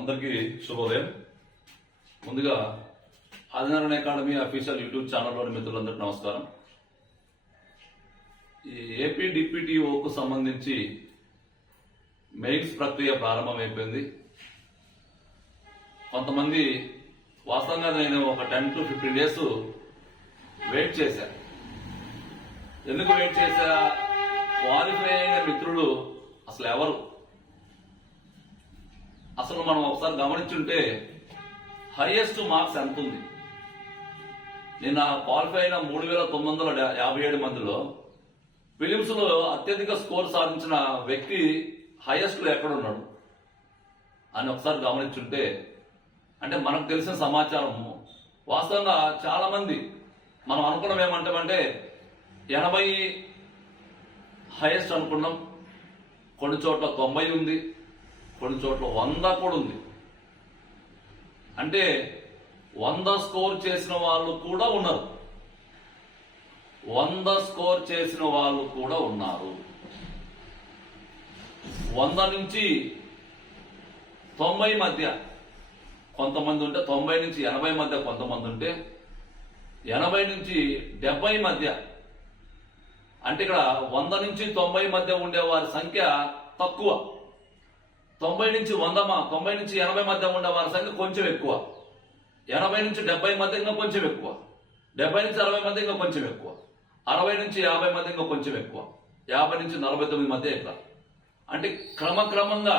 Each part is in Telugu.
అందరికీ శుభోదయం. ముందుగా ఆదినారాయణ అకాడమీ అఫీషియల్ యూట్యూబ్ ఛానల్లోని మిత్రులందరికీ నమస్కారం. ఈ ఏపీ డిప్యూటీఓకు సంబంధించి మెయిల్స్ ప్రక్రియ ప్రారంభమైపోయింది. కొంతమంది వాస్తవంగా నేను ఒక 10 to 15 days వెయిట్ చేశా. ఎందుకు వెయిట్ చేశా? క్వాలిఫై అయిన మిత్రులు అసలు ఎవరు? అసలు మనం ఒకసారి గమనించుంటే హైయెస్ట్ మార్క్స్ ఎంత ఉంది? నిన్న క్వాలిఫై అయిన 3957 మందిలో ఫిలిమ్స్ లో అత్యధిక స్కోర్ సాధించిన వ్యక్తి హైయెస్ట్ లో ఎక్కడున్నాడు అని ఒకసారి గమనించుంటే, అంటే మనకు తెలిసిన సమాచారం వాస్తవంగా చాలా మంది మనం అనుకున్నాం ఏమంటామంటే 80 హైయెస్ట్ అనుకున్నాం. కొన్ని చోట్ల 90 ఉంది, కొన్ని చోట్ల 100 కూడా ఉంది. అంటే 100 స్కోర్ చేసిన వాళ్ళు కూడా ఉన్నారు. 100 స్కోర్ చేసిన వాళ్ళు కూడా ఉన్నారు. 100 నుంచి 90 మధ్య కొంతమంది ఉంటే, 90 నుంచి 80 మధ్య కొంతమంది ఉంటే, 80 నుంచి 70 మధ్య, అంటే ఇక్కడ 100 నుంచి 90 మధ్య ఉండే వారి సంఖ్య తక్కువ. 90 నుంచి 80 మధ్య ఉండే వారి సంఖ్య కొంచెం ఎక్కువ. 80 నుంచి 70 మధ్య ఇంకా కొంచెం ఎక్కువ. 70 నుంచి 60 మధ్య ఇంకా కొంచెం ఎక్కువ. 60 నుంచి 50 మధ్య ఇంకా కొంచెం ఎక్కువ. 50 నుంచి 49 మధ్య ఎక్కువ. అంటే క్రమక్రమంగా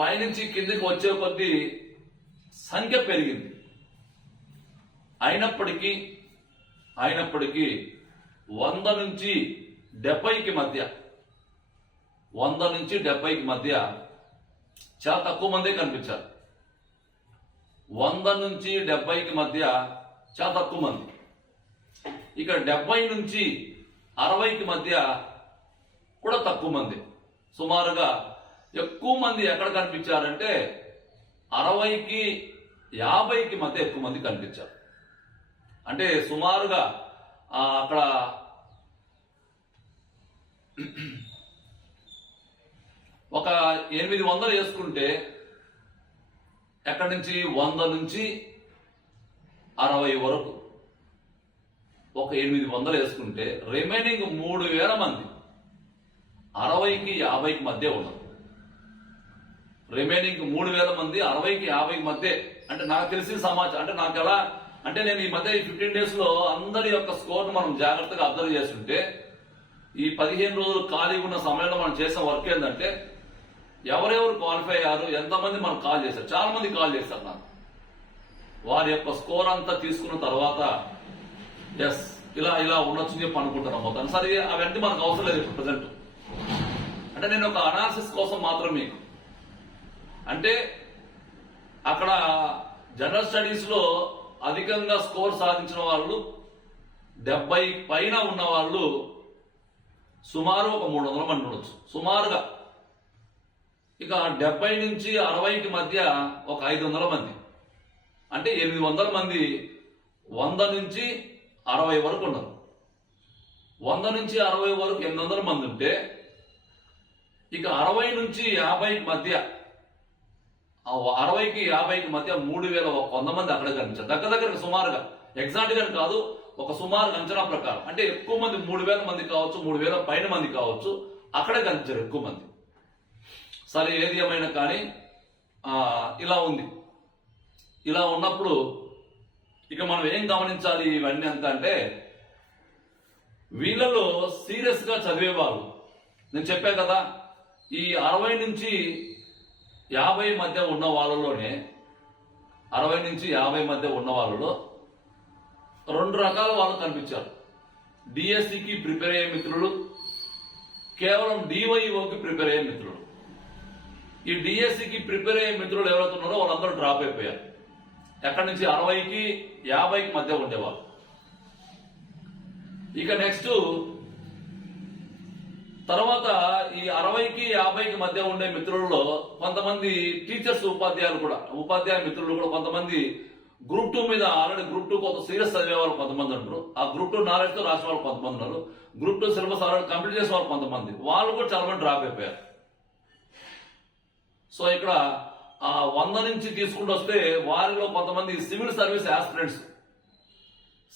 పైనుంచి కిందకి వచ్చే కొద్దీ సంఖ్య పెరిగింది. అయినప్పటికీ 100 నుంచి 70కి మధ్య 100 నుంచి 70కి మధ్య చాలా తక్కువ మందే కనిపించారు. 100 నుంచి 70కి మధ్య చాలా తక్కువ మంది. ఇక్కడ 70 నుంచి 60కి మధ్య కూడా తక్కువ మంది. సుమారుగా ఎక్కువ మంది ఎక్కడ కనిపించారంటే 60కి 50కి మధ్య ఎక్కువ మంది కనిపించారు. అంటే సుమారుగా అక్కడ ఒక 800 వేసుకుంటే ఎక్కడి నుంచి 100 నుంచి 60 వరకు ఒక 800 వేసుకుంటే రిమైనింగ్ 3000 మంది 60కి 50కి మధ్య ఉన్నారు. రిమైనింగ్ 3000 మంది 60కి 50కి మధ్య. అంటే నాకు తెలిసిన సమాచారం, అంటే నాకు ఎలా అంటే నేను ఈ మధ్య 15 days లో అందరి యొక్క స్కోర్ ను మనం జాగ్రత్తగా అబ్జర్వ్ చేస్తుంటే, ఈ 15 రోజులు ఖాళీగా ఉన్న సమయంలో మనం చేసిన వర్క్ ఏంటంటే ఎవరెవరు క్వాలిఫై అయ్యారు, ఎంతమంది మనం కాల్ చేశారు. చాలా మంది కాల్ చేశారు నాకు. వారి యొక్క స్కోర్ అంతా తీసుకున్న తర్వాత ఎస్ ఇలా ఉండొచ్చు చెప్పి అనుకుంటున్నాం మొత్తం. సరే అవన్నీ మనకు అవసరం లేదు ఇప్పుడు ప్రజెంట్. అంటే నేను ఒక అనాలిసిస్ కోసం మాత్రం మీకు, అంటే అక్కడ జనరల్ స్టడీస్ లో అధికంగా స్కోర్ సాధించిన వాళ్ళు 70 పైన ఉన్న వాళ్ళు సుమారు ఒక 300 మంది ఉండొచ్చు సుమారుగా. ఇక 70 నుంచి 60కి మధ్య ఒక 500 మంది, అంటే 800 మంది 100 నుంచి 60 వరకు ఉన్నారు. 100 నుంచి 60 వరకు 800 మంది ఉంటే, ఇక 60 నుంచి 50కి మధ్య 60కి 50కి మధ్య 3100 మంది అక్కడ కనిపించారు. దగ్గర సుమారుగా, ఎగ్జాక్ట్ గా కాదు, ఒక సుమారు అంచనా ప్రకారం. అంటే ఎక్కువ మంది 3000 మంది కావచ్చు, 3000 పైన మంది కావచ్చు, అక్కడే కనిపించారు ఎక్కువ మంది. సరే ఏది ఏమైనా కానీ ఇలా ఉంది. ఇలా ఉన్నప్పుడు ఇక మనం ఏం గమనించాలి ఇవన్నీ అంతా అంటే, వీళ్ళలో సీరియస్ గా చదివేవాళ్ళు, నేను చెప్పా కదా, ఈ 60 నుంచి 50 మధ్య ఉన్న వాళ్ళలోనే 60 నుంచి 50 మధ్య ఉన్న వాళ్ళలో 2 రకాల వాళ్ళు కనిపించారు. డిఎస్సికి ప్రిపేర్ అయ్యే మిత్రులు, కేవలం డివైఓకి ప్రిపేర్ అయ్యే మిత్రులు. ఈ డిఎస్సికి ప్రిపేర్ అయ్యే మిత్రులు ఎవరైతే ఉన్నారో వాళ్ళందరూ డ్రాప్ అయిపోయారు. ఎక్కడి నుంచి 60కి 50కి మధ్య ఉండేవాళ్ళు. ఇక నెక్స్ట్ తర్వాత ఈ 60కి 50కి మధ్య ఉండే మిత్రులలో కొంతమంది టీచర్స్, ఉపాధ్యాయ మిత్రులు కూడా కొంతమంది గ్రూప్ 2 మీద ఆల్రెడీ గ్రూప్ 2 కొంత సీరియస్ చదివే వాళ్ళు కొంతమంది ఉంటారు. ఆ గ్రూప్ 2 నాలెడ్జ్ తో రాసిన వాళ్ళు కొంతమంది ఉన్నారు. గ్రూప్ 2 సిలబస్ ఆల్రెడీ కంప్లీట్ చేసిన వాళ్ళు కొంతమంది, వాళ్ళు కూడా చాలా మంది డ్రాప్ అయిపోయారు. సో ఇక్కడ ఆ 100 నుంచి తీసుకుంటూ వస్తే వారిలో కొంతమంది civil service aspirants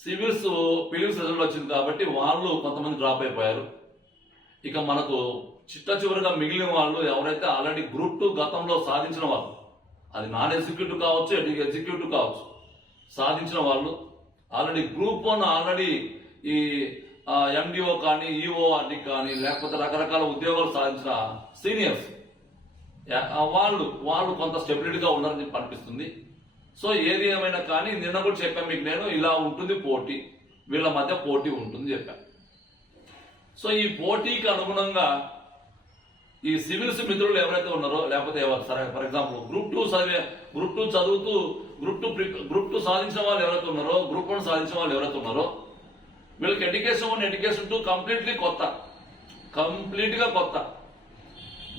civils prelims result వచ్చింది కాబట్టి వాళ్ళు కొంతమంది డ్రాప్ అయిపోయారు. ఇక మనకు చిట్ట చివరిగా మిగిలిన వాళ్ళు ఎవరైతే ఆల్రెడీ గ్రూప్ 2 గతంలో సాధించిన వాళ్ళు, అది నాన్ ఎగ్జిక్యూటివ్ కావచ్చు, ఎగ్జిక్యూటివ్ కావచ్చు, సాధించిన వాళ్ళు ఆల్రెడీ గ్రూప్ 1 ఆల్రెడీ ఈ ఎండిఓ కానీ ఈఓఆర్డి కానీ లేకపోతే రకరకాల ఉద్యోగాలు సాధించిన సీనియర్స్ వాళ్ళు కొంత స్టెబిలిటీగా ఉన్నారని చెప్పి అనిపిస్తుంది. సో ఏది ఏమైనా కానీ నిన్న కూడా చెప్పాను మీకు, నేను ఇలా ఉంటుంది పోటీ, వీళ్ళ మధ్య పోటీ ఉంటుంది చెప్పాను. సో ఈ పోటీకి అనుగుణంగా ఈ సివిల్స్ మిత్రులు ఎవరైతే ఉన్నారో, లేకపోతే సరే ఫర్ ఎగ్జాంపుల్ గ్రూప్ 2 చదువుతూ గ్రూప్ 2 సాధించిన వాళ్ళు ఎవరైతే ఉన్నారో, గ్రూప్ 1 సాధించిన వాళ్ళు ఎవరైతే ఉన్నారో, వీళ్ళకి ఎడ్యుకేషన్ 1 ఎడ్యుకేషన్ 2 కంప్లీట్ గా కొత్త.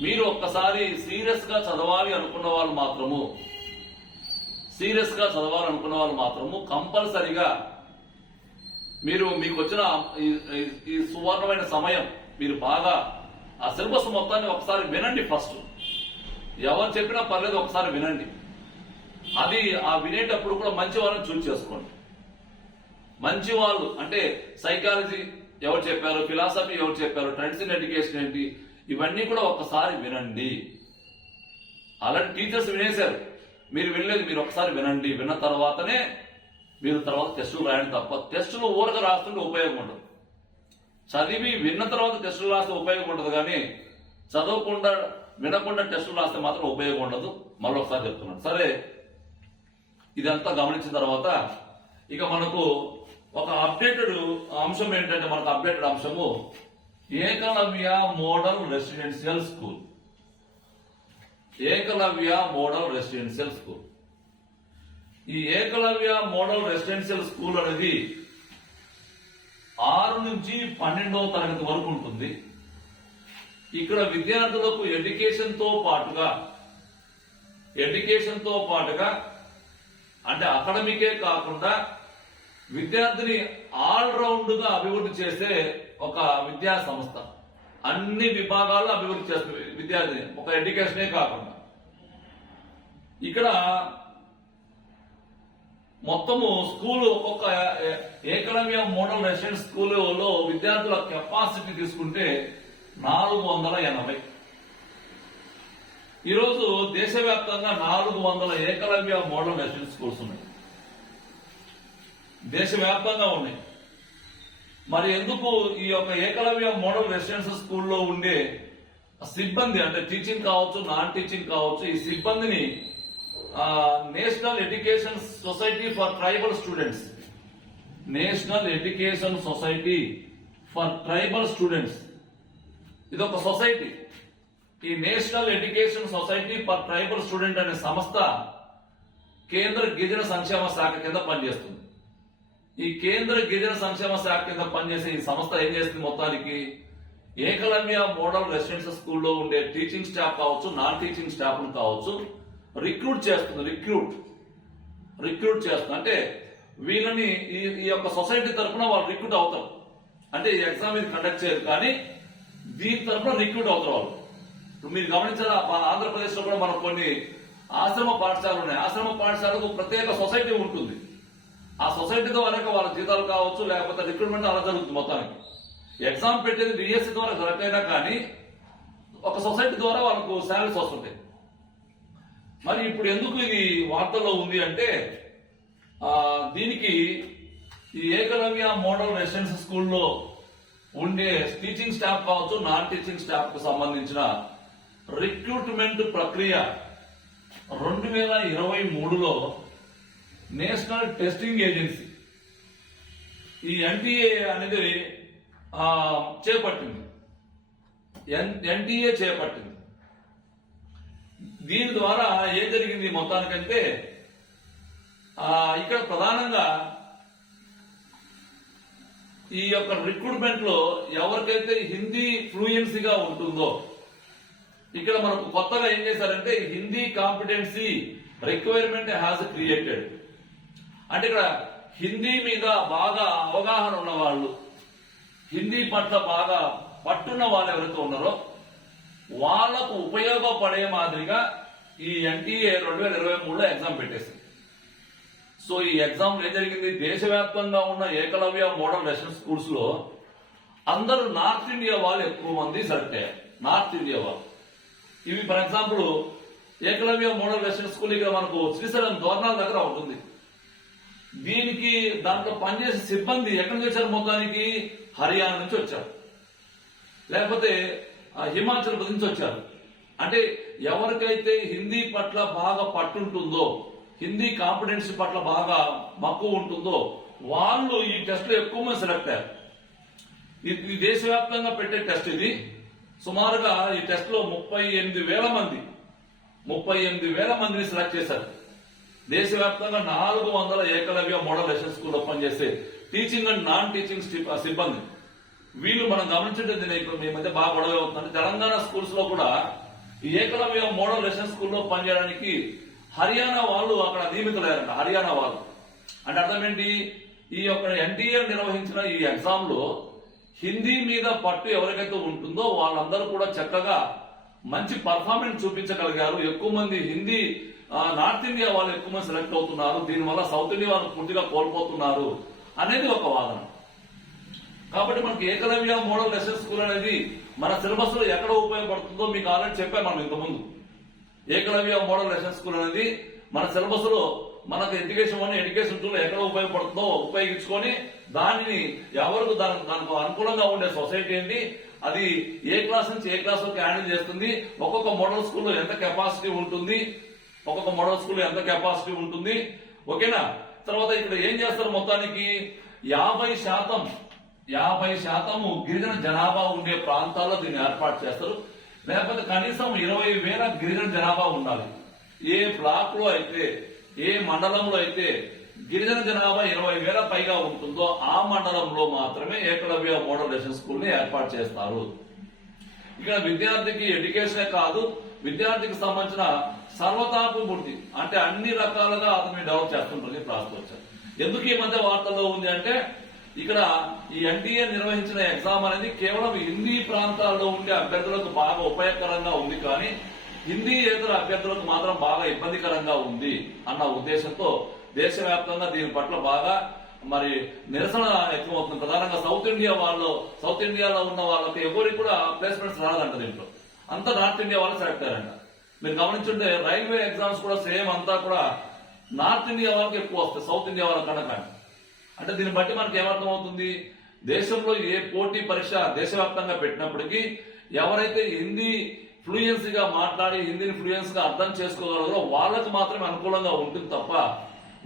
మీరు ఒక్కసారి సీరియస్ గా చదవాలి అనుకున్న వాళ్ళు మాత్రము కంపల్సరిగా మీకు వచ్చిన ఈ సువర్ణమైన సమయం, మీరు బాగా ఆ సిలబస్ మొత్తాన్ని ఒకసారి వినండి. ఫస్ట్ ఎవరు చెప్పినా పర్లేదు, ఒకసారి వినండి. అది ఆ వినేటప్పుడు కూడా మంచి వాళ్ళని చూస్ చేసుకోండి. మంచి వాళ్ళు అంటే సైకాలజీ ఎవరు చెప్పారు, ఫిలాసఫీ ఎవరు చెప్పారు, ట్రెండ్స్ ఇన్ ఎడ్యుకేషన్ ఏంటి, ఇవన్నీ కూడా ఒక్కసారి వినండి. అలాంటి టీచర్స్ వినేశారు, మీరు వినలేదు, మీరు ఒకసారి వినండి. విన్న తర్వాతనే మీరు తర్వాత టెస్టులు రాయండి తప్ప టెస్టులు ఊరగా రాస్తుంటే ఉపయోగం ఉండదు. చదివి విన్న తర్వాత టెస్టులు రాస్తే ఉపయోగం ఉండదు, కానీ చదవకుండా వినకుండా టెస్టులు రాస్తే మాత్రం ఉపయోగం ఉండదు. మళ్ళీ ఒకసారి చెప్తున్నాను. సరే, ఇదంతా గమనించిన తర్వాత ఇక మనకు ఒక అప్డేటెడ్ అంశం ఏంటంటే, మనకు అప్డేటెడ్ అంశము Eklavya model residential school. Eklavya model residential school. ఈ ఏకలవ్య మోడల్ రెసిడెన్షియల్ స్కూల్ అనేది 6 నుంచి 12వ తరగతి వరకు ఉంటుంది. ఇక్కడ విద్యార్థులకు ఎడ్యుకేషన్ తో పాటుగా అంటే అకాడమికే కాకుండా విద్యార్థిని ఆల్ రౌండ్ గా అభివృద్ధి చేసే ఒక విద్యా సంస్థ. అన్ని విభాగాల్లో అభివృద్ధి చేస్తుంది విద్యార్థిని, ఒక ఎడ్యుకేషనే కాకుండా. ఇక్కడ మొత్తము స్కూల్, ఒక్కొక్క ఏకలవ్య మోడల్ రెసిడెన్షియల్ స్కూల్లో విద్యార్థుల కెపాసిటీ తీసుకుంటే 480. ఈరోజు దేశవ్యాప్తంగా 400 ఏకలవ్య మోడల్ రెసిడెన్షియల్ స్కూల్స్ ఉన్నాయి, దేశవ్యాప్తంగా ఉన్నాయి. మరి ఎందుకు ఈ యొక్క ఏకలవ్య మోడల్ రెసిడెన్షియల్ స్కూల్లో ఉండే సిబ్బంది అంటే టీచింగ్ కావచ్చు, నాన్ టీచింగ్ కావచ్చు, ఈ సిబ్బందిని national education society for tribal students, national education society for tribal students, ఇదొక సొసైటీ. ఈ national education society for tribal student అనే సంస్థ కేంద్ర గిరిజన సంక్షేమ శాఖ కింద పనిచేస్తుంది. ఈ కేంద్ర గిరిజన సంక్షేమ శాఖ కింద పనిచేసే ఈ సంస్థ ఏం చేస్తుంది, మొత్తానికి ఏకలవ్య మోడల్ రెసిడెన్షియల్ స్కూల్లో ఉండే టీచింగ్ స్టాఫ్ కావచ్చు, నాన్ టీచింగ్ స్టాఫ్ కావచ్చు, రిక్రూట్ చేస్తుంది. రిక్రూట్ చేస్తుంది అంటే వీళ్ళని ఈ యొక్క సొసైటీ తరఫున వాళ్ళు రిక్రూట్ అవుతారు. అంటే ఈ ఎగ్జామ్ ఇది కండక్ట్ చేయరు, కానీ దీని తరఫున రిక్రూట్ అవుతారు వాళ్ళు. ఇప్పుడు మీరు గమనించారా, ఆంధ్రప్రదేశ్ లో కూడా మనకు కొన్ని ఆశ్రమ పాఠశాలలు ఉన్నాయి. ఆశ్రమ పాఠశాలకు ప్రత్యేక సొసైటీ ఉంటుంది. ఆ సొసైటీ ద్వారా వాళ్ళ జీతాలు కావచ్చు, లేకపోతే రిక్రూట్మెంట్ అలా జరుగుతుంది. మొత్తానికి ఎగ్జామ్ పెట్టేది డిఎస్సి ద్వారా జరగైనా కానీ ఒక సొసైటీ ద్వారా వాళ్ళకు శాలరీస్ వస్తుంటాయి. మరి ఇప్పుడు ఎందుకు ఇది వార్తల్లో ఉంది అంటే, దీనికి ఈ ఏకలవ్య మోడల్ రెసిడెన్షియల్ స్కూల్లో ఉండే టీచింగ్ స్టాఫ్ కావచ్చు, నాన్ టీచింగ్ స్టాఫ్ కు సంబంధించిన రిక్రూట్మెంట్ ప్రక్రియ 2023లో నేషనల్ టెస్టింగ్ ఏజెన్సీ ఈ ఎన్టీఏ అనేది చేపట్టింది. ఎన్టీఏ చేపట్టింది. దీని ద్వారా ఏం జరిగింది మొత్తానికంటే, ఇక్కడ ప్రధానంగా ఈ యొక్క రిక్రూట్మెంట్ లో ఎవరికైతే హిందీ ఫ్లూయెన్సీగా ఉంటుందో, ఇక్కడ మనకు కొత్తగా ఏం చేశారంటే Hindi competency requirement has created. అంటే ఇక్కడ హిందీ మీద బాగా అవగాహన ఉన్న వాళ్ళు, హిందీ పట్ల బాగా పట్టున్న వాళ్ళు ఎవరైతే ఉన్నారో వాళ్లకు ఉపయోగపడే మాదిరిగా ఈ ఎన్టీఏ 2023లో ఎగ్జామ్ పెట్టేసింది. సో ఈ ఎగ్జామ్ ఏం జరిగింది, దేశవ్యాప్తంగా ఉన్న ఏకలవ్య మోడల్ రెసిడెన్షియల్ స్కూల్స్ లో అందరూ నార్త్ ఇండియా వాళ్ళు ఎక్కువ మంది సెలెక్ట్ అయ్యారు. నార్త్ ఇండియా వాళ్ళు ఇవి for example Eklavya model residential school ఇక్కడ మనకు శ్రీశైలం దోర్నాల దగ్గర ఉంటుంది. దీనికి దాంట్లో పనిచేసే సిబ్బంది ఎక్కడి నుంచి వచ్చారు, మొత్తానికి హర్యానా నుంచి వచ్చారు, లేకపోతే హిమాచల్ ప్రదేశ్ నుంచి వచ్చారు. అంటే ఎవరికైతే హిందీ పట్ల బాగా పట్టుంటుందో, హిందీ కాంపిటెన్సీ పట్ల బాగా మక్కువ ఉంటుందో వాళ్ళు ఈ టెస్ట్ లో ఎక్కువ మంది సెలెక్ట్ అయ్యారు. ఇది దేశవ్యాప్తంగా పెట్టే టెస్ట్. ఇది సుమారుగా ఈ టెస్ట్ లో 38,000 మందిని సెలెక్ట్ చేశారు. దేశవ్యాప్తంగా 400 ఏకలవ్య మోడల్ రెసిడెన్షియల్ స్కూల్లో పనిచేసే టీచింగ్ అండ్ నాన్ టీచింగ్ సిబ్బంది. వీళ్ళు మనం గమనించేది ఇప్పుడు మీ మధ్య బాగా గొడవ అవుతుంది. తెలంగాణ స్కూల్స్ లో కూడా ఈ ఏకలవ్య మోడల్ రెసిడెన్షియల్ స్కూల్లో పనిచేయడానికి హర్యానా వాళ్ళు అక్కడ నియమితులయ్యారంట. హర్యానా వాళ్ళు అంటే అర్థం ఏంటి, ఈ యొక్క ఎన్టీఏ నిర్వహించిన ఈ ఎగ్జామ్ లో హిందీ మీద పట్టు ఎవరికైతే ఉంటుందో వాళ్ళందరూ కూడా చక్కగా మంచి పర్ఫార్మెన్స్ చూపించగలిగారు. ఎక్కువ మంది హిందీ నార్త్ ఇండియా వాళ్ళు ఎక్కువ మంది సెలెక్ట్ అవుతున్నారు, దీనివల్ల సౌత్ ఇండియా వాళ్ళు పూర్తిగా కోల్పోతున్నారు అనేది ఒక వాదన. కాబట్టి మనకి ఏకలవ్య మోడల్ రెసిడెన్షియల్ స్కూల్ అనేది మన సిలబస్ లో ఎక్కడ ఉపయోగపడుతుందో మీకు ఆల్రెడీ చెప్పాను మనం ఇంతకుముందు. ఏకలవ్య మోడల్ రెసిడెన్షియల్ స్కూల్ అనేది మన సిలబస్ లో మనకు ఎడ్యుకేషన్ టూల్ ఎక్కడ ఉపయోగపడుతుందో ఉపయోగించుకొని దానిని ఎవరికి దానికి అనుకూలంగా ఉండే సొసైటీ ఏంటి, అది ఏ క్లాస్ నుంచి ఏ క్లాస్ వరకు హ్యాండిల్ చేస్తుంది, ఒక్కొక్క మోడల్ స్కూల్లో ఎంత కెపాసిటీ ఉంటుంది, ఓకేనా. తర్వాత ఇక్కడ ఏం చేస్తారు, మొత్తానికి 50% గిరిజన జనాభా ఉండే ప్రాంతాల్లో దీన్ని ఏర్పాటు చేస్తారు. లేకపోతే కనీసం 20,000 గిరిజన జనాభా ఉండాలి. ఏ బ్లాక్ లో అయితే, ఏ మండలంలో అయితే గిరిజన జనాభా 20,000 పైగా ఉంటుందో ఆ మండలంలో మాత్రమే ఏకలవ్య మోడల్ రెసిడెన్షియల్ స్కూల్ ని ఏర్పాటు చేస్తారు. ఇక్కడ విద్యార్థికి ఎడ్యుకేషనే కాదు, విద్యార్థికి సంబంధించిన సర్వతాభివృద్ధి అంటే అన్ని రకాలుగా అతన్ని డెవలప్ చేస్తుంటుంది ప్రాస్పోర్చర్. ఎందుకు ఈ మధ్య వార్తల్లో ఉంది అంటే ఇక్కడ ఈ ఎన్టీఏ నిర్వహించిన ఎగ్జామ్ అనేది కేవలం హిందీ ప్రాంతాల్లో ఉండే అభ్యర్థులకు బాగా ఉపయోగకరంగా ఉంది, కానీ హిందీ ఏతర అభ్యర్థులకు మాత్రం బాగా ఇబ్బందికరంగా ఉంది అన్న ఉద్దేశంతో దేశవ్యాప్తంగా దీని పట్ల బాగా మరి నిరసన వ్యక్తమవుతుంది. ప్రధానంగా సౌత్ ఇండియాలో ఉన్న వాళ్ళకి ఎవరికి కూడా ప్లేస్మెంట్స్ రాదంట. దీంట్లో అంతా నార్త్ ఇండియా వాళ్ళు సెలెక్ట్ అయ్యారంట. మీరు గమనించుంటే రైల్వే ఎగ్జామ్స్ కూడా సేమ్ అంతా కూడా నార్త్ ఇండియా వాళ్ళకి ఎక్కువ వస్తాయి సౌత్ ఇండియా వాళ్ళ కన్నా. అంటే దీన్ని బట్టి మనకి ఏమర్థం అవుతుంది, దేశంలో ఏ పోటీ పరీక్ష దేశవ్యాప్తంగా పెట్టినప్పటికీ ఎవరైతే హిందీ ఫ్లూయెన్సీగా మాట్లాడి హిందీని ఫ్లూయెన్స్ గా అర్థం చేసుకోగలరో వాళ్ళకి మాత్రమే అనుకూలంగా ఉంటుంది తప్ప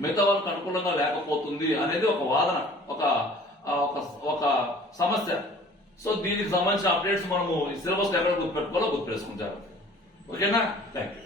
మిగతా వాళ్ళకి అనుకూలంగా లేకపోతుంది అనేది ఒక వాదన, ఒక సమస్య. సో దీనికి సంబంధించిన అప్డేట్స్ మనము సిలబస్ ఎక్కడ గుర్తుపెట్టుకోవాలో గుర్తుపెట్టుకుంటారు. ఓకేనా, థ్యాంక్ యూ.